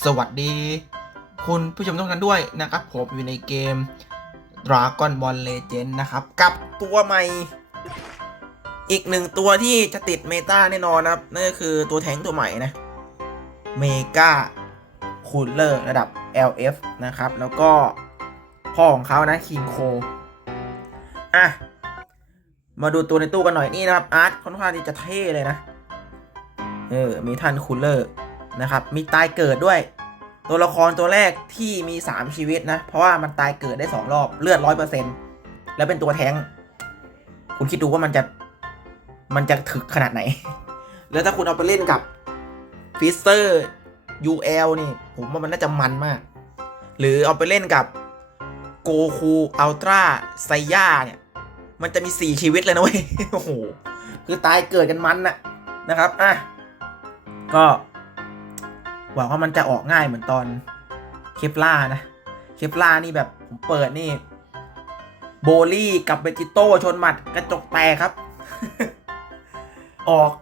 สวัสดี คุณผู้ชมทุกท่านด้วยนะครับผมอยู่ในเกม Dragon Ball Legend นะครับ กับตัวใหม่ อีกหนึ่งตัวที่จะติดเมตาแน่นอนนะครับ นั่นก็คือตัวแทงตัวใหม่นะเมกาคูลเลอร์ระดับ LF นะครับ แล้วก็พ่อของเขานะคิงโคอะมาดูตัวในตู้กันหน่อยนี่นะครับอาร์ตค่อนข้างที่จะเท่เลยนะ เออ มีทันคูลเลอร์ นะครับ มีตายเกิดด้วย ตัวละครตัวแรกที่มี 3 ชีวิตนะ เพราะว่ามันตายเกิดได้ 2 รอบเลือด100%แล้วเป็นตัวแท้ง คุณคิดดูว่ามันจะมันจะถึกขนาดไหน แล้วถ้าคุณเอาไปเล่นกับฟิสเซอร์ UL นี่ ผมว่ามันน่าจะมันมาก หรือเอาไปเล่นกับโกคูอัลตร้าไซย่าเนี่ย มันจะมี 4 ชีวิตเลยนะเว้ย โอ้โห คือตายเกิดกันมันนะนะครับ อะ ก็ หวังว่ามันจะออกง่ายเหมือนตอนเคปล่านะ เคปล่านี่แบบผมเปิดนี่ โบลี่กับเบจิโต้ชนหมัดกระจกแตกครับ ออก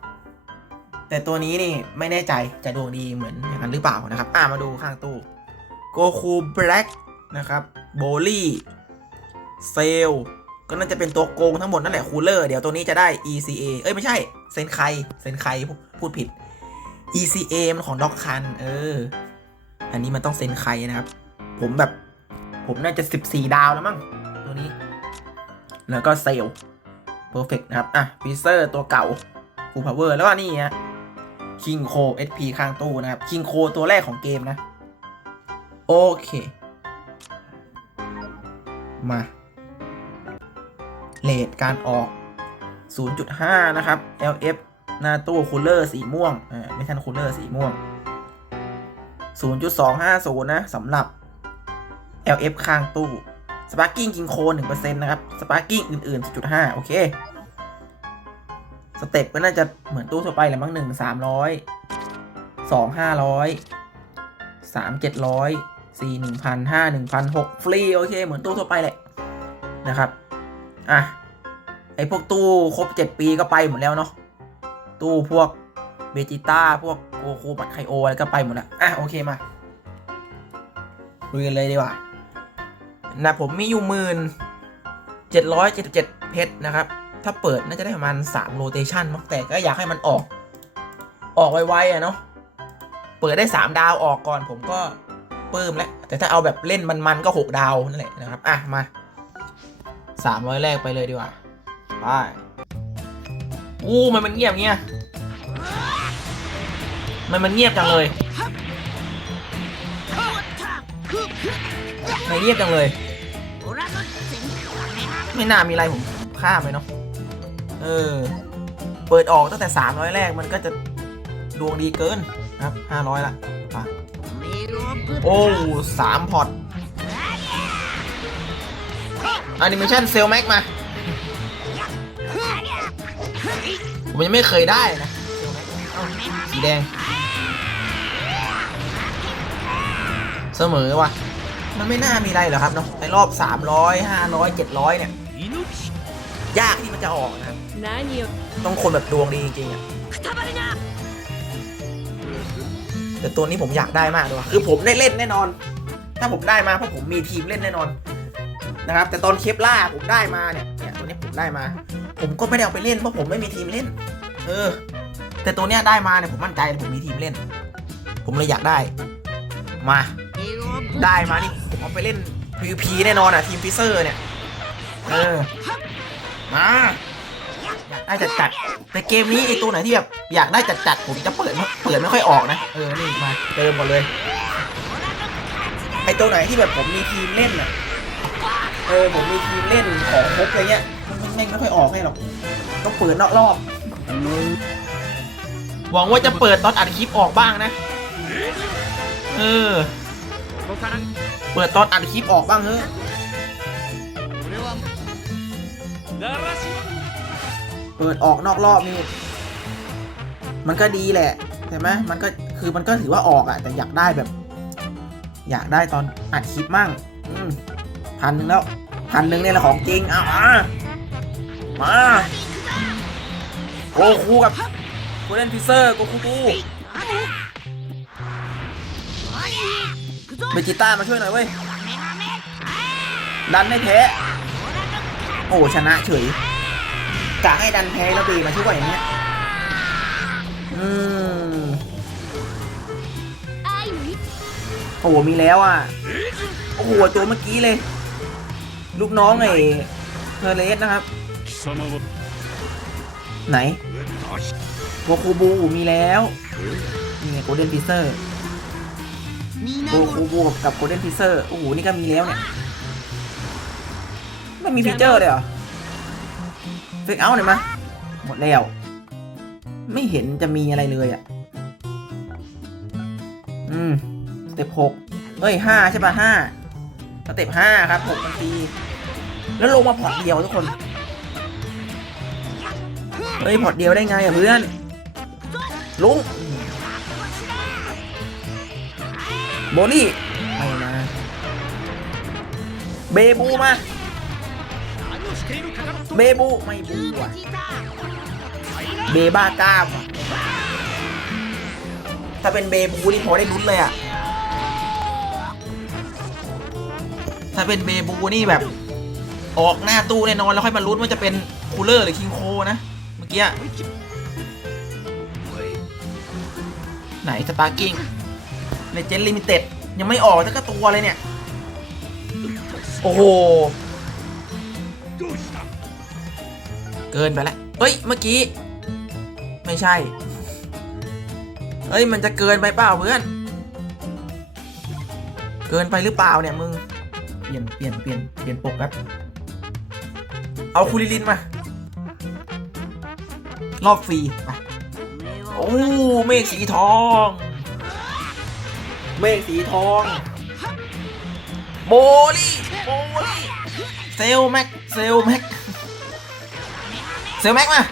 แต่ตัวนี้นี่ไม่แน่ใจจะดวงดีเหมือนอย่างนั้นหรือเปล่านะครับ อ่ามาดูข้างตู้โกคูแบล็กนะครับโบลี่เซลก็น่าจะเป็นตัวโกงทั้งหมดนั่นแหละคูลเลอร์เดี๋ยวตัวนี้จะได้ ECA เอ้ย ไม่ใช่ เซนไคเซนไคพูดผิด ECA มันของด็อกคัน เออ อันนี้มันต้องเซ็นไครนะครับ ผมแบบ ผมน่าจะ 14 ดาวแล้วมั้งตัวนี้ แล้วก็เซลเพอร์เฟกนะครับ อะพีเซอร์ตัวเก่าฟูลพาวเวอร์แล้วก็นี่ฮะคิงโค SP ข้างตู้นะครับคิงโคตัวแรกของเกมนะ โอเค มาเลทการออก 0.5 นะครับ LF หน้าตู้คูลเลอร์สีม่วงอ่าไม่ใช่คูลเลอร์สีม่วง 0.250 นะสำหรับ LF ข้างตู้ Sparking กิงโค1%นะครับ Sparking อื่น ๆ 0.5 โอเค สเต็ปก็น่าจะเหมือนตู้ทั่วไปแหละมั้ง1 300 2 500 3 700 4 1,000 5 1,006ฟรี โอเค เหมือนตู้ทั่วไปแหละนะครับ อะ ไอพวกตู้ครบ7ปีก็ไปหมดแล้วเนาะ ตู้พวกเบจิต้าพวกโกคูบัตไคโออะไรก็ไปหมดแล้วอะโอเคมาลุยกันเลยดีกว่านะผมมีอยู่หมื่นเจ็ดร้อยเจ็ดสิบเจ็ดเพชรนะครับ ถ้าเปิดน่าจะได้ประมาณสามโรเตชันมั้งแต่ก็อยากให้มันออก ออกไวๆอะเนาะเปิดได้สามดาวออกก่อนผมก็ปลื้มแล้ว แต่ถ้าเอาแบบเล่นมันๆก็หกดาวนั่นแหละนะครับ อะมาสามร้อยแรกไปเลยดีกว่าไป อู้มันมันเงียบเงี้ยมันมันเงียบจังเลยมันเงียบจังเลย ไม่น่ามีอะไรผมข้ามไปเนาะ เออ เปิดออกตั้งแต่สามร้อยแรกมันก็จะดวงดีเกินครับห้าร้อยละอะโอ้สามพอตแอนิเมชันเซลแม็กมา ผมยังไม่เคยได้นะเอ้าสีแดง เสมอว่ะ มันไม่น่ามีอะไรหรอกครับเนาะในรอบ 300 500 700 เนี่ย ยากที่มันจะออกนะครับต้องคนแบบดวงดีจริงๆอะแต่ตัวนี้ผมอยากได้มากเลยว่ะคือผมได้เล่นแน่นอน ถ้าผมได้มาเพราะผมมีทีมเล่นแน่นอนนะครับ แต่ตอนเคปล่าผมได้มาเนี่ยเนี่ยตัวนี้ผมได้มา ผมก็ไม่ได้เอาไปเล่นเพราะผมไม่มีทีมเล่น เออ แต่ตัวเนี้ยได้มาเนี่ยผมมั่นใจผมมีทีมเล่น ผมเลยอยากได้ มา ได้มานี่ผมเอาไปเล่น PVP แน่นอนอะทีมฟิเซอร์เนี่ย เออ มาอยากได้จัดจัดๆแต่เกมนี้ไอตัวไหนที่แบบอยากได้จัดจัดๆผมจะเปิดม่เปิดไม่ค่อยออกนะ เออ นี่มาเติมก่อนเลย ไอตัวไหนที่แบบผมมีทีมเล่นอะ เออผมมีทีมเล่นของครบอะไรเงี้ย แม่งไม่ค่อยออกให้หรอกต้องเปิดนอกรอบหวังว่าจะเปิดตอนอัดคลิปออกบ้างนะ เออ เปิดตอนอัดคลิปออกบ้างเถอะเปิดออกนอกรอบนี่ มันก็ดีแหละใช่ไหมมันก็คือมันก็ถือว่าออกอะแต่อยากได้แบบ อยากได้ตอนอัดคลิปมั่งพันหนึ่งแล้วพันหนึ่งเนี่ยแหละของจริงเอามา มาโกคูกับโกลเด้นพิเซอร์โกคูกูเบจิต้ามาช่วยหน่อยเว้ยดันไม่แพ้โอ้ชนะเฉยกะให้ดันแพ้แล้วบีมาช่วยอย่างเงี้ยอืมโอ้มีแล้วอะโอ้โหตัวเมื่อกี้เลย ลูกน้องไอ้เทเลสนะครับ ไหนโกคูบูมีแล้วนี่ไงโกลเด้นพิเซอร์โกคูบูกับโกลเด้นพิเซอร์โอ้โหนี่ก็มีแล้วเนี่ยไม่มีฟีเจอร์เลยเหรอเฟกเอาหน่อยมาหมดแล้ว ไม่เห็นจะมีอะไรเลยอะ อืมสเต็ปหกเอ้ยห้าใช่ป่ะห้าสเต็ปห้าครับหกนาทีแล้วลงมาพอร์ตเดียวทุกคน เฮ้ยพอร์ตเดียวได้ไงอะเพื่อน ลุงโบลี่ไม่นะเบบูมาเบบูไม่บูอะเบบ้ากล้ามถ้าเป็นเบบูนี่พอได้ลุ้นเลยอะ ถ้าเป็นเบบูนี่แบบ ออกหน้าตู้แน่นอนแล้วค่อยมาลุ้นว่าจะเป็นคูลเลอร์หรือคิงโคนะ กี้ไหนสปาร์กิ้งในเจนลิมิเต็ดยังไม่ออกสักตัวเลยเนี่ย โอ้โห เกินไปแล้วเฮ้ย เมื่อกี้ ไม่ใช่ เฮ้ย มันจะเกินไปเปล่าเพื่อน เกินไปหรือเปล่าเนี่ยมึง เปลี่ยนเปลี่ยนเปลี่ยนเปลี่ยนปกครับ เอาคูลิลินมา รอบฟรีไปโอ้เมฆสีทอง เมฆสีทองโบลี่โบลี่เซลแม็กเซลแม็กเซลแม็กมา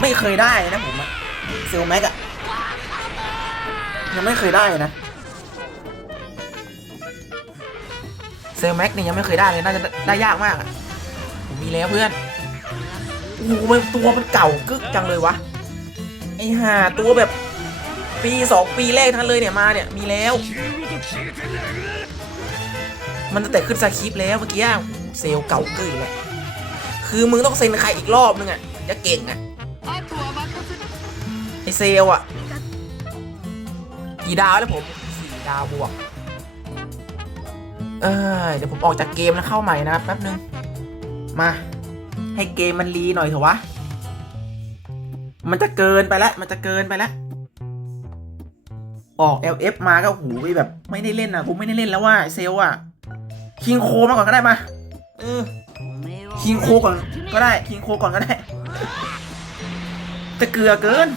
ไม่เคยได้นะผมอะเซลแม็กอะยังไม่เคยได้นะเซลแม็กนี่ยังไม่เคยได้เลยน่าจะได้ยากมากอะผมมีแล้วเพื่อน อ้มันตัวมันเก่ากึกจังเลยวะ ไอ้ห่าตัวแบบปีสองปีแรกทั้งเลยเนี่ยมาเนี่ยมีแล้ว มันตั้งแต่ขึ้นสคริปแล้วเมื่อกี้เซลเก่ากึกเลยคือมึงต้องเซ็นใครอีกรอบนึงอะจะเก่งอะไอเซลอะกี่ดาวแล้วผมสี่ดาวบวกเออเดี๋ยวผมออกจากเกมแล้วเข้าใหม่นะครับแป๊บนึง มา ให้เกมมันรีหน่อยเถอะวะ มันจะเกินไปแล้ว มันจะเกินไปแล้ว ออก LF มาก็หูยแบบ ไม่ได้เล่นอะ กูไม่ได้เล่นแล้วว่าเซลอะ คิงโคมาก่อนก็ได้มา เออ คิงโคก่อนก็ได้ คิงโคก่อนก็ได้ จะเกลือเกิน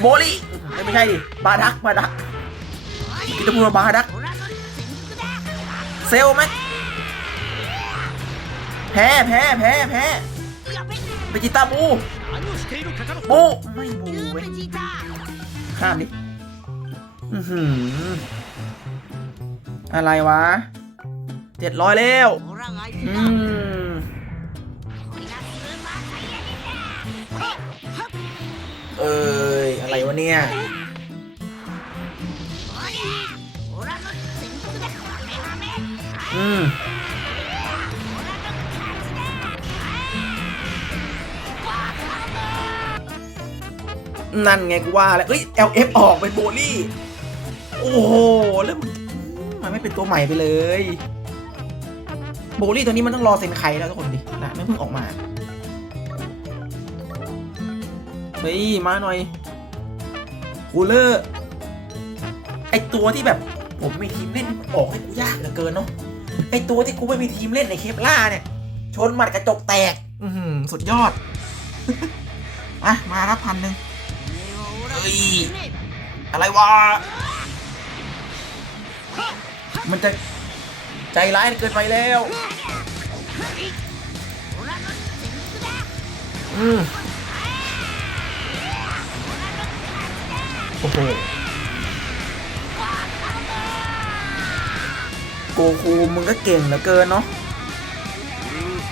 โบลี่ไม่ใช่ดิ บาดัก บาดักกิตาพูดว่าบาดัก เซลไหม แพ้แพ้แพ้แพ้เบจิต้าบูบูไม่บูเว้ยข้ามดิอือหืออะไรวะเจ็ดร้อยแล้วอืมเอ้ยอะไรวะเนี่ยอืม นั่นไงกูว่าแล้วเอ้ย LF ออกเป็นโบลี่ โอ้โห แล้วมันมันไม่เป็นตัวใหม่ไปเลย โบลี่ตัวนี้มันต้องรอเซ็นไขแล้วทุกคนดินะไม่เพิ่งออกมา เฮ้ย มาหน่อยคูลเลอร์ไอตัวที่แบบผมมีทีมเล่นออกให้กูยากเหลือเกินเนาะไอตัวที่กูไม่มีทีมเล่นในเคปล่าเนี่ย ชนหมัดกระจกแตก อืสุดยอด อะ มารับพันหนึ่ง ฮ้ย อะไรวะ มันจะใจร้ายเกินไปแล้วอืมโอ้โหโกคูมึงก็เก่งเหลือเกินเนาะ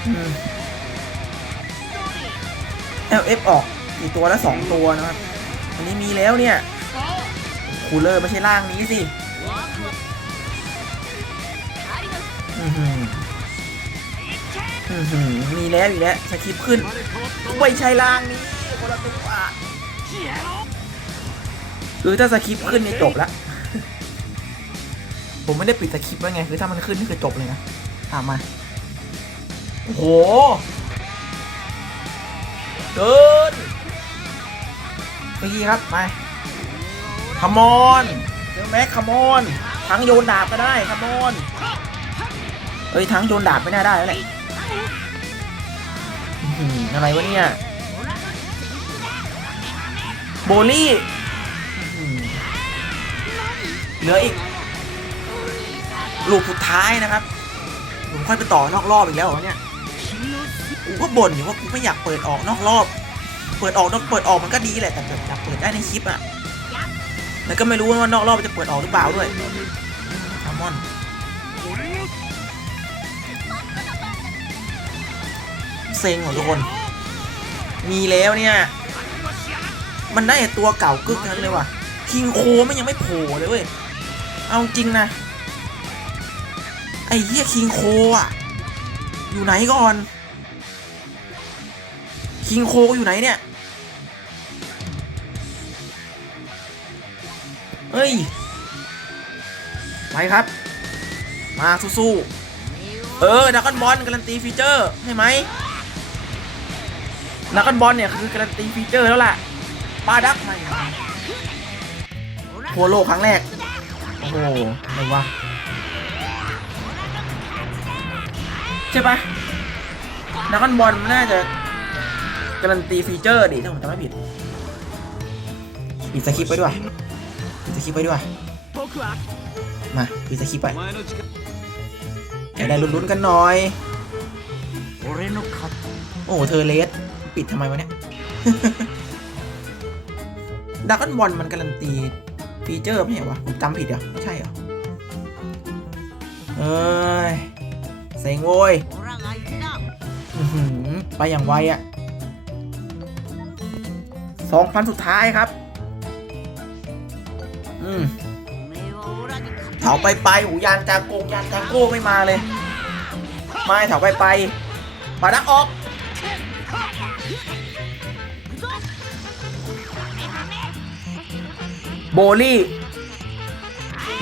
อืม LF ออกกี่ตัวล้วสองตัวนะครับ อันนี้มีแล้วเนี่ย คูลเลอร์ไม่ใช่ร่างนี้สิมีแล้วอีกแล้วสคริปขึ้นไม่ใช่ร่างนี้คนละตัวคือถ้าสคริปขึ้นเนี่ยจบละผมไม่ได้ปิดสคริปไว้ไง คือถ้ามันขึ้นนี่คือจบเลยนะตามมา โอ้โหเกิน พี่ครับไปขมอนเจอแม็กขมอนทั้งโยนดาบก็ได้ขมอนเอ้ยทั้งโยนดาบไม่น่าได้แล้วแหละอืออะไรวะเนี่ยโบลี่เหลืออีกลูกสุดท้ายนะครับ ผมค่อยไปต่อนอกรอบอีกแล้วเหรอเนี่ย กูก็บ่นอยู่ว่ากูไม่อยากเปิดออกนอกรอบ เปิดออกนอกเปิดออกมันก็ดีแหละแต่แบบอยากเปิดได้ในคลิปอะแล้วก็ไม่รู้ว่านอกรอบจะเปิดออกหรือเปล่าด้วยคามอนเซ็งเหรอทุกคน มีแล้วเนี่ย มันได้ตัวเก่ากึกทันั้นเลยว่ะคิงโคมันยังไม่โผล่เลยเว้ย เอาจริงนะ ไอ้เหี้ยคิงโคอะ อยู่ไหนก่อน คิงโคอยู่ไหนเนี่ย เฮ้ย ไปครับ มาสู้ๆ เออดักกันบอลการันตีฟีเจอร์ใช่ไหมดักกันบอลเนี่ยคือการันตีฟีเจอร์แล้วล่ะปาดักไม่ทัวโลกครั้งแรก โอ้โหอะไรวะ ใช่ปะดักกันบอลมันน่าจะการันตีฟีเจอร์ดิถ้าผมจำไม่ผิดปิดสคริปต์ไปด้วย คลิปไว้ด้วยมาพีสคลิปไปอยได้ลุ้นๆกันหน่อย โอ้เธอเลสปิดทำไมวะเนี่ยดักบอลมันการันตีฟีเจอร์ไม่ใช่วะผมจำผิดเหรอใช่เหรอเอ้ยเซ็งโว้ยไปอย่างไวอะสองพันสุดท้ายครับ เถาไปไปหูยานจากโกงยานจากโก้ไม่มาเลย ไม่เถาไปไปปาดักออกโบลี่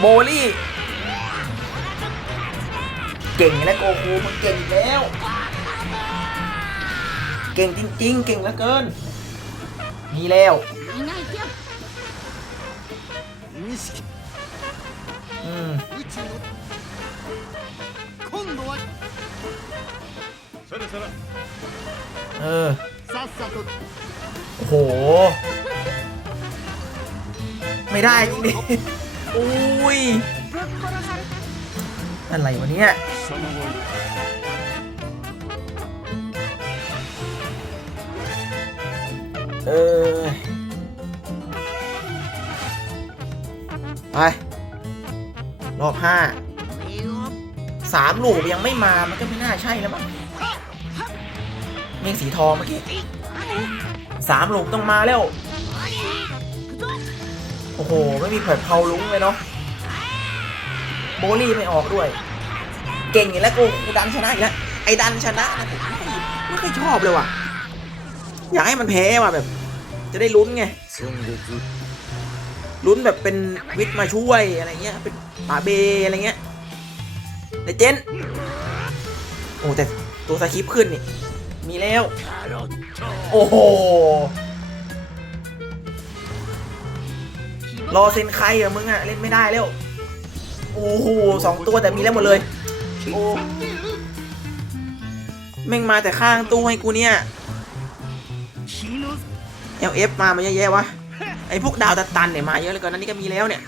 โบลี่ เก่งแล้วโกคูมันเก่งแล้ว เก่งจริงๆ เก่งเหลือเกินมีแล้ว 意識 อืม 宇宙の今度はそろそろ เออ さっさと โอ้โห ไม่ได้จริงดิ อุ้ย อะไรวะเนี่ย その後 เออ ไป รอบห้าสามลูกยังไม่มา มันก็ไม่น่าใช่แล้วมั้งเมงสีทองเมื่อกี้สามลูกต้องมาแล้ว โอ้โห ไม่มีแผลเพาลุ้งเลยเนาะ โบลี่ไม่ออกด้วย เก่งอีกแล้วกูดันชนะอีกแล้ว ไอ้ดันชนะนะผมไม่เคยชอบเลยว่ะ อยากให้มันแพ้ว่ะแบบ จะได้ลุ้นไง ลุ้นแบบเป็นวิทย์มาช่วยอะไรเงี้ยเป็นป่าเบอะไรเงี้ยในเจนโอ้แต่ตัวสคริปขึ้นนี่มีแล้ว โอ้โหรอเซนใครอะมึงอะเล่นไม่ได้แล้วโอ้โหสองตัวแต่มีแล้วหมดเลยโอ้แม่งมาแต่ข้างตู้ให้กูเนี่ยเอฟมามาแย่ะแยะวะ ไอพวกดาวตัดตันเนี่ยมาเยอะเลยก่อนนั้นนี่ก็มีแล้วเนี่ย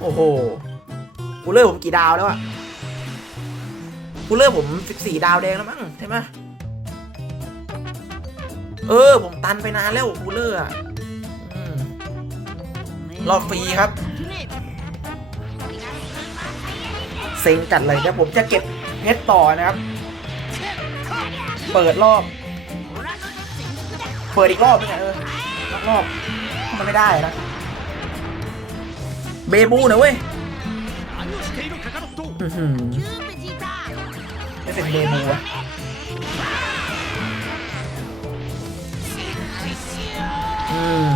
โอ้โหกูเลิกผมกี่ดาวแล้วอะกูเลิกผมสิบสี่ดาวแดงแล้วมั้งใช่ไหมเออ ผมตันไปนานแล้วกูเลิกอะอืมรอบฟรีครับ เซ็งจัดเลยเดี๋ยวผมจะเก็บเพชรต่อนะครับ เปิดรอบ เปิดอีกรอบนึงอะเออ็มันไม่ได้นะเบบูนะเว้ยไม่เป็นเบบูอะอืม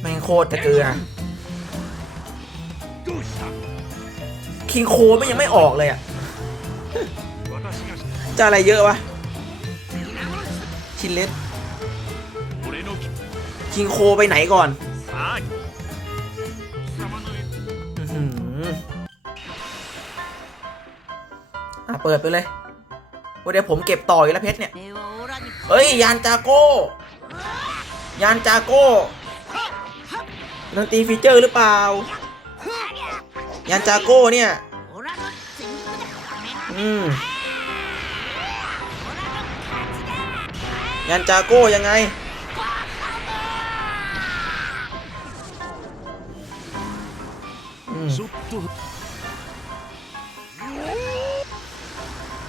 แม่งโคตรจะเกลือคิงโคไม่ยังไม่ออกเลยอะ จะอะไรเยอะวะชินเล็ดคิงโคไปไหนก่อนอะเปิดไปเลยว่าเดี๋ยวผมเก็บต่อยแล้วเพชรเนี่ย เฮ้ย ยานจาโก้ ยานจาโก้นันตีฟีเจอร์หรือเปล่า ยานจาโก้เนี่ย อืม ยันจาโก้ยังไง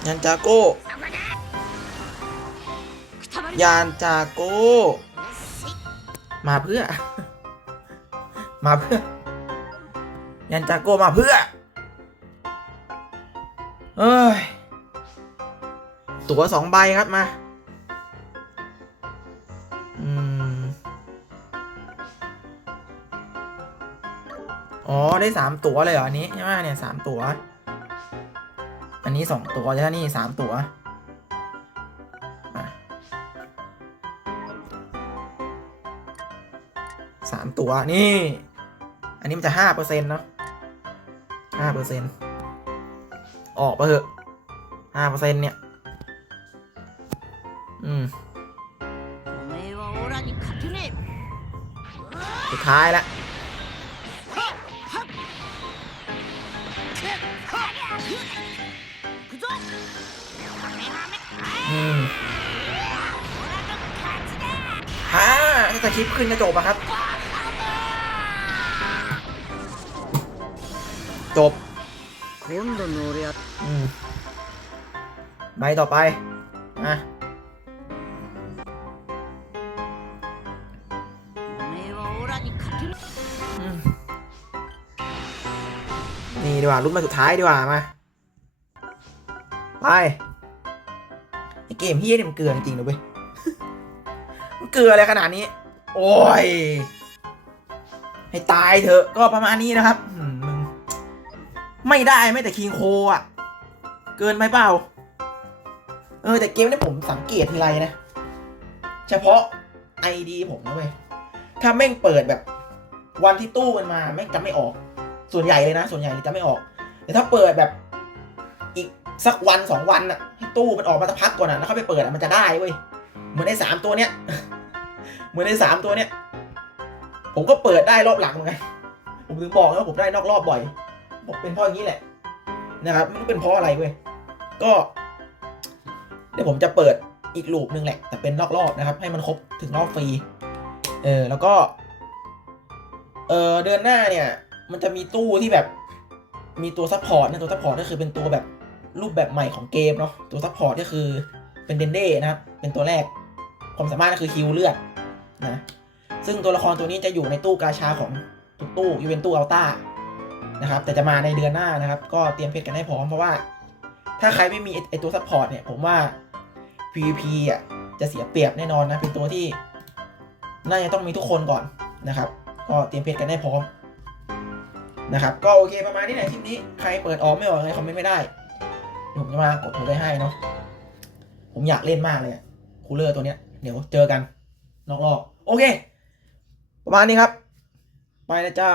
ยันจาโก้ยันจาโก้ มาเพื่อ มาเพื่อ ยันจาโก้มาเพื่อเฮ้ย ตั๋วสองใบครับมา ได้สามตัวเลยเหรออันนี้ใช่ไหมเนี่ยสามตัว อันนี้สองตัวใช่ไหมนี่สามตัวสามตัวนี่ อันนี้มันจะห้าเปอร์เซ็นต์เนาะห้าเปอร์เซ็นต์ออกไปเถอะห้าเปอร์เซ็นต์เนี่ย อืมสุดท้ายละ ฮ่าถ้าจะคลิปขึ้นจะจบอะครับ จบอืมใบต่อไปนะ นี่ดีกว่ารุ่นมาสุดท้ายดีกว่ามา ไปไอเกมเฮียนี่มันเกลือจริงๆนะเว้ย มันเกลืออะไรขนาดนี้ โอ้ย ให้ตายเถอะ ก็ประมาณนี้นะครับมึงไม่ได้ไม่แต่คิงโคอะ เกินไปเปล่า เออแต่เกมนี้ผมสังเกตทีไรนะ เฉพาะไอดีผมนะเว้ย ถ้าแม่งเปิดแบบ วันที่ตู้มันมาแม่งจะไม่ออก ส่วนใหญ่เลยนะ ส่วนใหญ่เลยจะไม่ออก แต่ถ้าเปิดแบบอีกสักวันสองวันอะให้ตู้มันออกมาสักพักก่อนอะแล้วเข้าไปเปิดอะมันจะได้เว้ยเหมือนในสามตัวเนี้ยเหมือนในสามตัวเนี้ยผมก็เปิดได้รอบหลังเหมือนกันผมถึงบอกว่าผมได้นอกรอบบ่อยบอกเป็นเพราะอย่างนี้แหละนะครับไม่รู้เป็นเพราะอะไรเว้ยก็ เดี๋ยวผมจะเปิดอีกลูปหนึ่งแหละ แต่เป็นนอกรอบนะครับ ให้มันครบถึงรอบฟรีเออแล้วก็ เออเดือนหน้าเนี่ย มันจะมีตู้ที่แบบ มีตัวซัพพอร์ตนะตัวซัพพอร์ตก็คือเป็นตัวแบบรูปแบบใหม่ของเกมเนาะตัวซัพพอร์ตก็คือเป็นเดนเด้นะครับ เป็นตัวแรก ความสามารถก็คือฮิวเลือดนะ ซึ่งตัวละครตัวนี้จะอยู่ในตู้กาชาของทุกตู้ยูเวนตู้อัลต้านะครับ แต่จะมาในเดือนหน้านะครับ ก็เตรียมเพชรกันให้พร้อมเพราะว่า ถ้าใครไม่มีไอตัวซัพพอร์ตเนี่ย ผมว่า PVP อะจะเสียเปรียบแน่นอนนะ เป็นตัวที่ น่าจะต้องมีทุกคนก่อนนะครับ ก็เตรียมเพจกันให้พร้อม นะครับ ก็โอเคประมาณนี้แหละคลิปนี้ ใครเปิดออกไม่ออกอะไรคอมเมนต์ไม่ได้ผมจะมากดหัวใจให้เนาะ ผมอยากเล่นมากเลยคูลเลอร์ตัวเนี้ย เดี๋ยวเจอกันนอกรอบโอเค ประมาณนี้ครับ ไปแล้วจ้า